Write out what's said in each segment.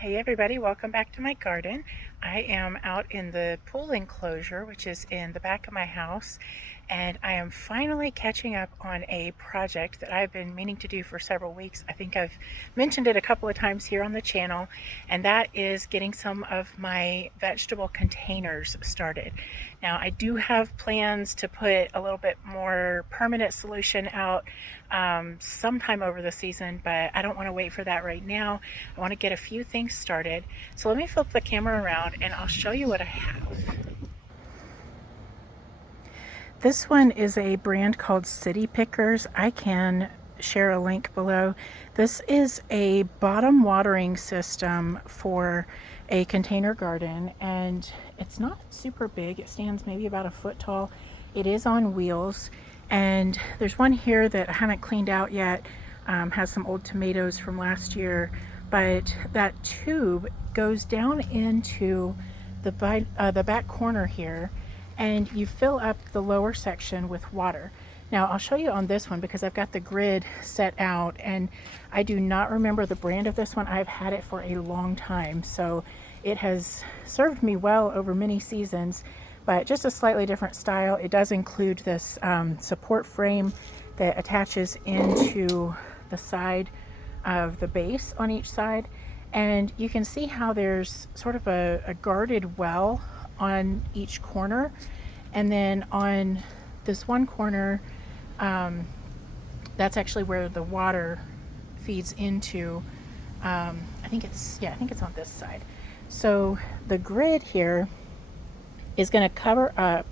Hey everybody, welcome back to my garden. I am out in the pool enclosure, which is in the back of my house, and I am finally catching up on a project that I've been meaning to do for several weeks. I think I've mentioned it a couple of times here on the channel, and that is getting some of my vegetable containers started. Now, I do have plans to put a little bit more permanent solution out sometime over the season, but I don't want to wait for that right now. I want to get a few things started. So let me flip the camera around and I'll show you what I have. This one is a brand called City Pickers. I can share a link below. This is a bottom watering system for a container garden, and it's not super big. It stands maybe about a foot tall. It is on wheels, and there's one here that I haven't cleaned out yet. Has some old tomatoes from last year, but that tube goes down into the back corner here, and you fill up the lower section with water. Now I'll show you on this one because I've got the grid set out, and I do not remember the brand of this one. I've had it for a long time, so it has served me well over many seasons, but just a slightly different style. It does include this support frame that attaches into the side of the base on each side, and you can see how there's sort of a guarded well on each corner, and then on this one corner, that's actually where the water feeds into. I think it's on this side. So the grid here is going to cover up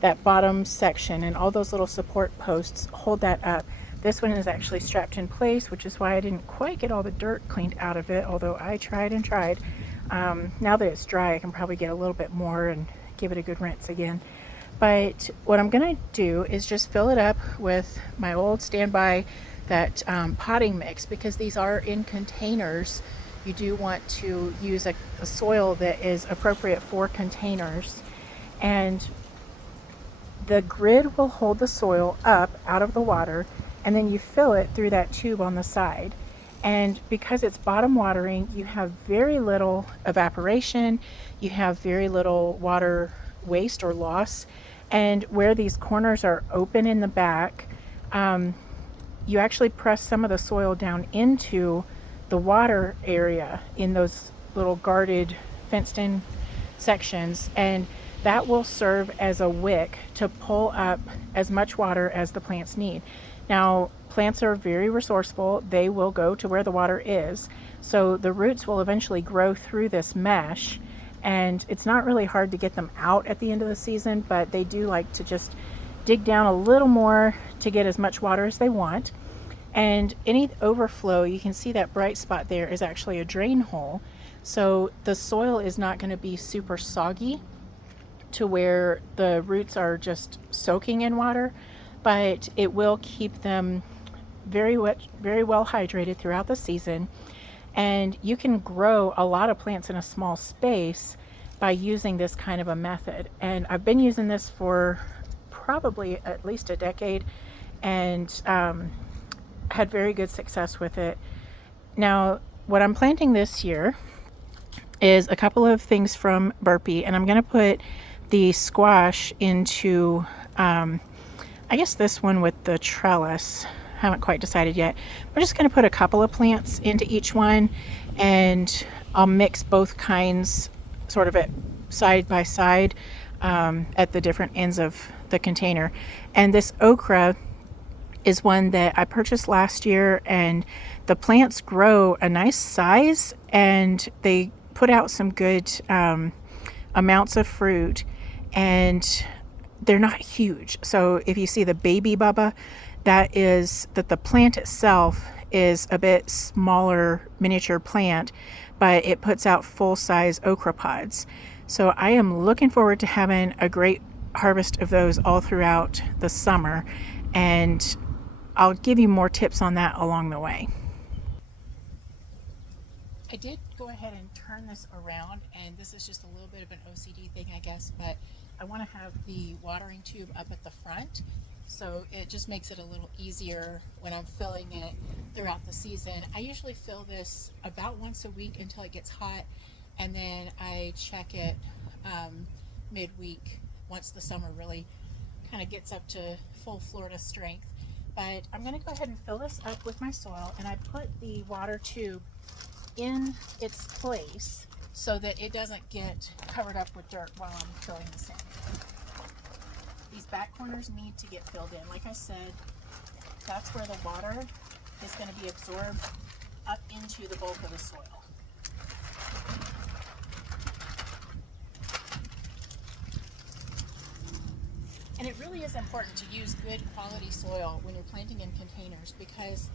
that bottom section, and all those little support posts hold that up. This one is actually strapped in place, which is why I didn't quite get all the dirt cleaned out of it, although I tried and tried. Now that it's dry, I can probably get a little bit more and give it a good rinse again. But what I'm going to do is just fill it up with my old standby, that potting mix, because these are in containers. You do want to use a soil that is appropriate for containers. And the grid will hold the soil up out of the water, and then you fill it through that tube on the side. And because it's bottom watering, you have very little evaporation, you have very little water waste or loss. And where these corners are open in the back, you actually press some of the soil down into the water area in those little guarded, fenced in sections, and that will serve as a wick to pull up as much water as the plants need. Now, plants are very resourceful. They will go to where the water is. So the roots will eventually grow through this mesh, and it's not really hard to get them out at the end of the season, but they do like to just dig down a little more to get as much water as they want. And any overflow, you can see that bright spot there is actually a drain hole. So the soil is not going to be super soggy to where the roots are just soaking in water, but it will keep them very well hydrated throughout the season. And you can grow a lot of plants in a small space by using this kind of a method. And I've been using this for probably at least a decade, and had very good success with it. Now, what I'm planting this year is a couple of things from Burpee, and I'm going to put the squash into, I guess this one with the trellis. Haven't quite decided yet. We're just going to put a couple of plants into each one, and I'll mix both kinds sort of at side by side at the different ends of the container. And this okra is one that I purchased last year, and the plants grow a nice size, and they put out some good amounts of fruit, and they're not huge. So if you see the baby Bubba, that the plant itself is a bit smaller miniature plant, but it puts out full-size okra pods. So I am looking forward to having a great harvest of those all throughout the summer, and I'll give you more tips on that along the way. I did go ahead and turn this around, and this is just a little bit of an OCD thing, I guess, but I want to have the watering tube up at the front, So it just makes it a little easier when I'm filling it throughout the season. I usually fill this about once a week until it gets hot, and then I check it midweek once the summer really kind of gets up to full Florida strength. But I'm going to go ahead and fill this up with my soil, and I put the water tube in its place so that it doesn't get covered up with dirt while I'm filling this in. These back corners need to get filled in. Like I said, that's where the water is going to be absorbed up into the bulk of the soil. And it really is important to use good quality soil when you're planting in containers, because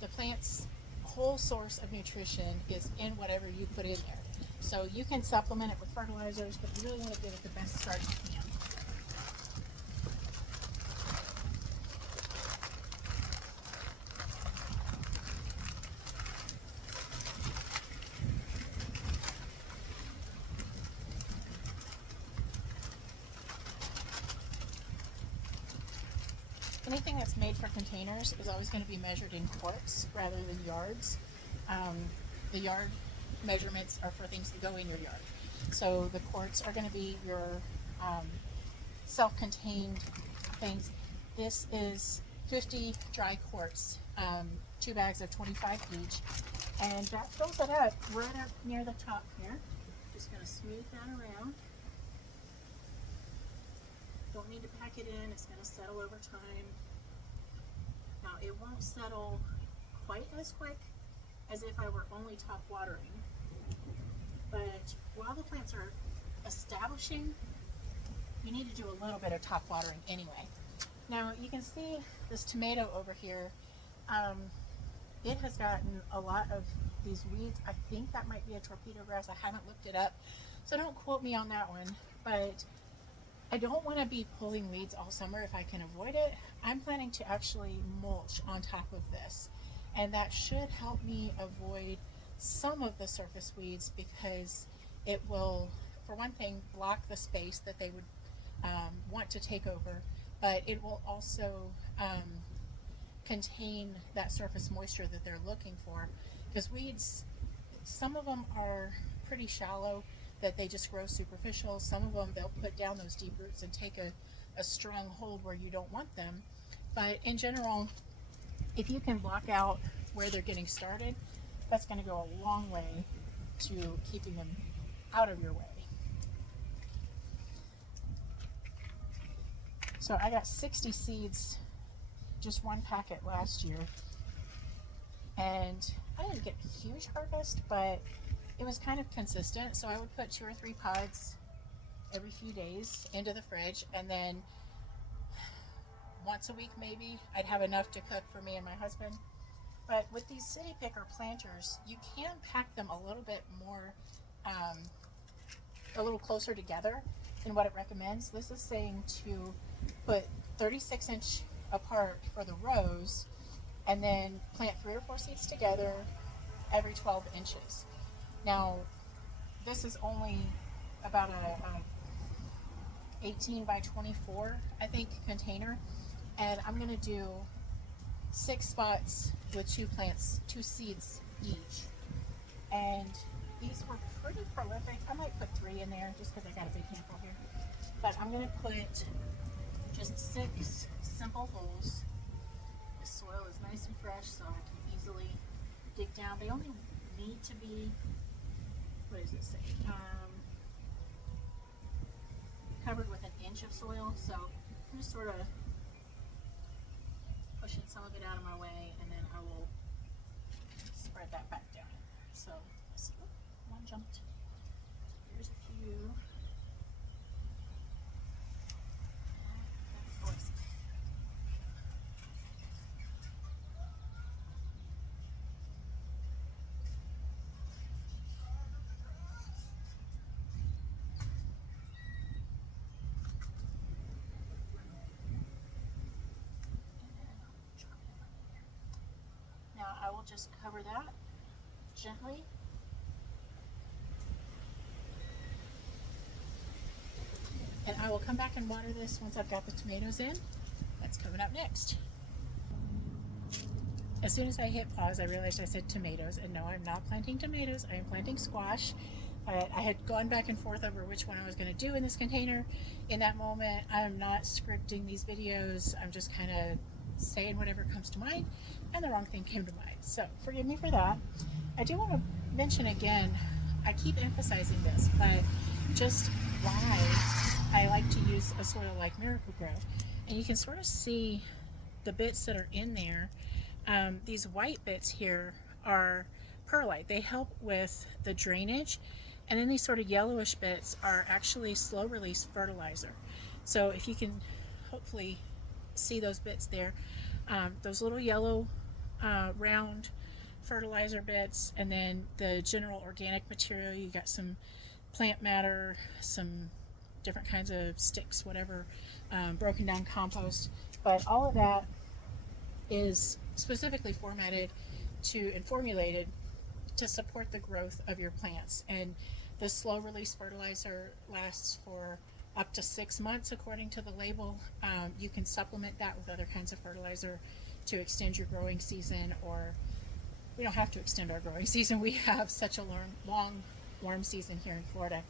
the plant's whole source of nutrition is in whatever you put in there. So you can supplement it with fertilizers, but you really want to give it the best start you can. Anything that's made for containers is always going to be measured in quarts rather than yards. The yard measurements are for things that go in your yard. So the quarts are going to be your self-contained things. This is 50 dry quarts, 2 bags of 25 each, and that fills it up right up near the top here. Just going to smooth that around. Don't need to pack it in, it's going to settle over time. Now it won't settle quite as quick as if I were only top watering, but while the plants are establishing, you need to do a little bit of top watering anyway. Now you can see this tomato over here, it has gotten a lot of these weeds. I think that might be a torpedo grass. I haven't looked it up, so don't quote me on that one, but I don't want to be pulling weeds all summer if I can avoid it. I'm planning to actually mulch on top of this, and that should help me avoid some of the surface weeds, because it will, for one thing, block the space that they would want to take over, but it will also contain that surface moisture that they're looking for, because weeds, some of them are pretty shallow, that they just grow superficial. Some of them, they'll put down those deep roots and take a strong hold where you don't want them. But in general, if you can block out where they're getting started, that's going to go a long way to keeping them out of your way. So I got 60 seeds, just one packet last year, and I didn't get a huge harvest, but it was kind of consistent. So I would put 2 or 3 pods every few days into the fridge, and then once a week maybe I'd have enough to cook for me and my husband. But with these city picker planters, you can pack them a little bit more, a little closer together than what it recommends. This is saying to put 36-inch apart for the rows, and then plant 3 or 4 seeds together every 12 inches. Now, this is only about a 18 by 24, I think, container, and I'm going to do 6 spots with 2 plants, 2 seeds each. And these were pretty prolific. I might put 3 in there just because I got a big handful here. But I'm going to put just 6 simple holes. The soil is nice and fresh, so I can easily dig down. They only need to be, what does it say? Covered with 1 inch of soil. So I'm just sort of pushing some of it out of my way, and then I will spread that back down. So let's see, one jumped. Here's a few. Now I will just cover that gently. And I will come back and water this once I've got the tomatoes in. But that's coming up next. As soon as I hit pause, I realized I said tomatoes, and no, I'm not planting tomatoes. I am planting squash. I had gone back and forth over which one I was going to do in this container. In that moment, I'm not scripting these videos. I'm just kind of saying whatever comes to mind, and the wrong thing came to mind. So forgive me for that. I do want to mention again, I keep emphasizing this, but just why I like to use a soil like Miracle-Gro. And you can sort of see the bits that are in there. These white bits here are perlite. They help with the drainage, and then these sort of yellowish bits are actually slow release fertilizer. So if you can hopefully see those bits there, those little yellow round fertilizer bits, and then the general organic material, you got some plant matter, some different kinds of sticks, whatever, broken down compost, but all of that is specifically formatted to and formulated to support the growth of your plants. And the slow release fertilizer lasts for up to 6 months according to the label. You can supplement that with other kinds of fertilizer to extend your growing season, or we don't have to extend our growing season. We have such a long warm season here in Florida.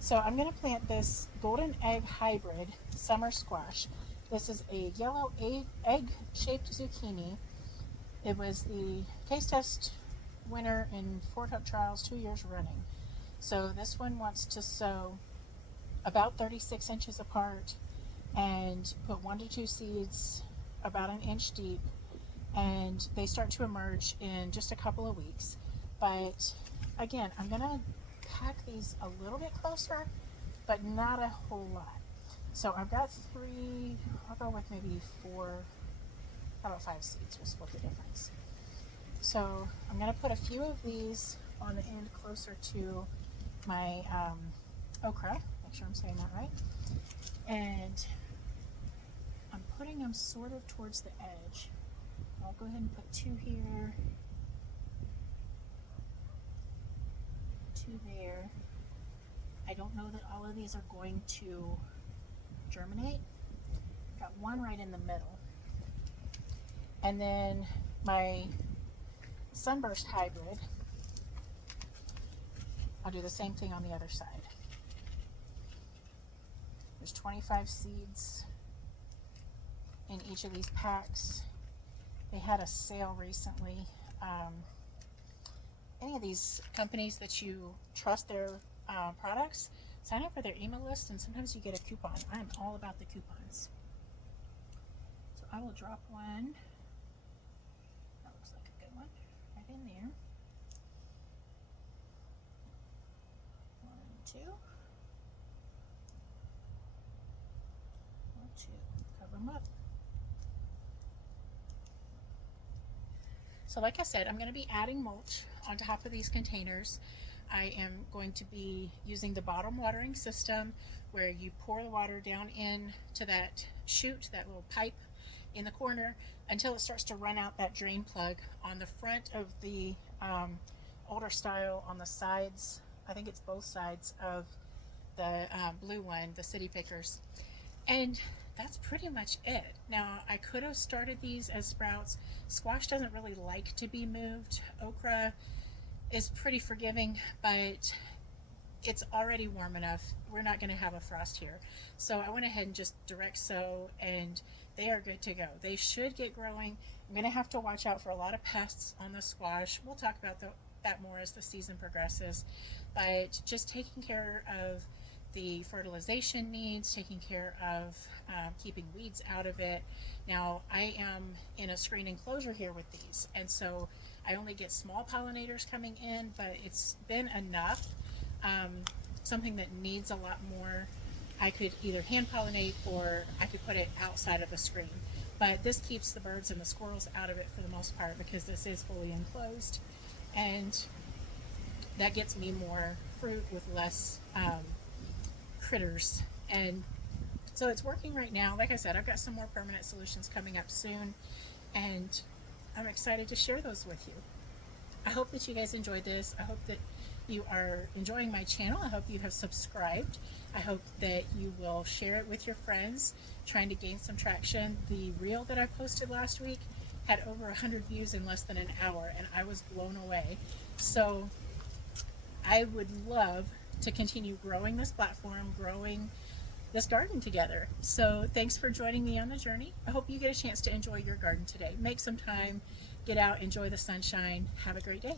So I'm going to plant this golden egg hybrid summer squash. This is a yellow egg-shaped zucchini. It was the taste test winner in 4 Top Trials 2 years running. So this one wants to sow about 36 inches apart and put 1 to 2 seeds about an inch deep, and they start to emerge in just a couple of weeks. But again, I'm going to pack these a little bit closer, but not a whole lot. So I've got 3, I'll go with maybe 4, how about 5 seeds? We'll split the difference. So I'm going to put a few of these on the end closer to my okra. Make sure I'm saying that right. And I'm putting them sort of towards the edge. I'll go ahead and put 2 here, 2 there. I don't know that all of these are going to germinate. Got 1 right in the middle. And then my Sunburst hybrid, I'll do the same thing on the other side. There's 25 seeds in each of these packs. They had a sale recently. Any of these companies that you trust their products, sign up for their email list, and sometimes you get a coupon. I'm all about the coupons. So I will drop 1. That looks like a good one right in there. 1, 2. 1, 2. Cover them up. So like I said, I'm going to be adding mulch on top of these containers. I am going to be using the bottom watering system, where you pour the water down into that chute, that little pipe in the corner, until it starts to run out that drain plug on the front of the older style, on the sides. I think it's both sides of the blue one, the City Pickers. And that's pretty much it. Now, I could have started these as sprouts. Squash doesn't really like to be moved. Okra is pretty forgiving, but it's already warm enough. We're not going to have a frost here. So I went ahead and just direct sow, and they are good to go. They should get growing. I'm going to have to watch out for a lot of pests on the squash. We'll talk about that more as the season progresses. But just taking care of the fertilization needs, taking care of keeping weeds out of it. Now, I am in a screen enclosure here with these, and so I only get small pollinators coming in, but it's been enough. Something that needs a lot more, I could either hand pollinate or I could put it outside of the screen. But this keeps the birds and the squirrels out of it for the most part, because this is fully enclosed, and that gets me more fruit with less critters. And so it's working right now. Like I said, I've got some more permanent solutions coming up soon, and I'm excited to share those with you. I hope that you guys enjoyed this. I hope that you are enjoying my channel. I hope you have subscribed. I hope that you will share it with your friends, trying to gain some traction. The reel that I posted last week had over 100 views in less than an hour, and I was blown away. So I would love to continue growing this platform, growing this garden together. So thanks for joining me on the journey. I hope you get a chance to enjoy your garden today. Make some time, get out, enjoy the sunshine. Have a great day.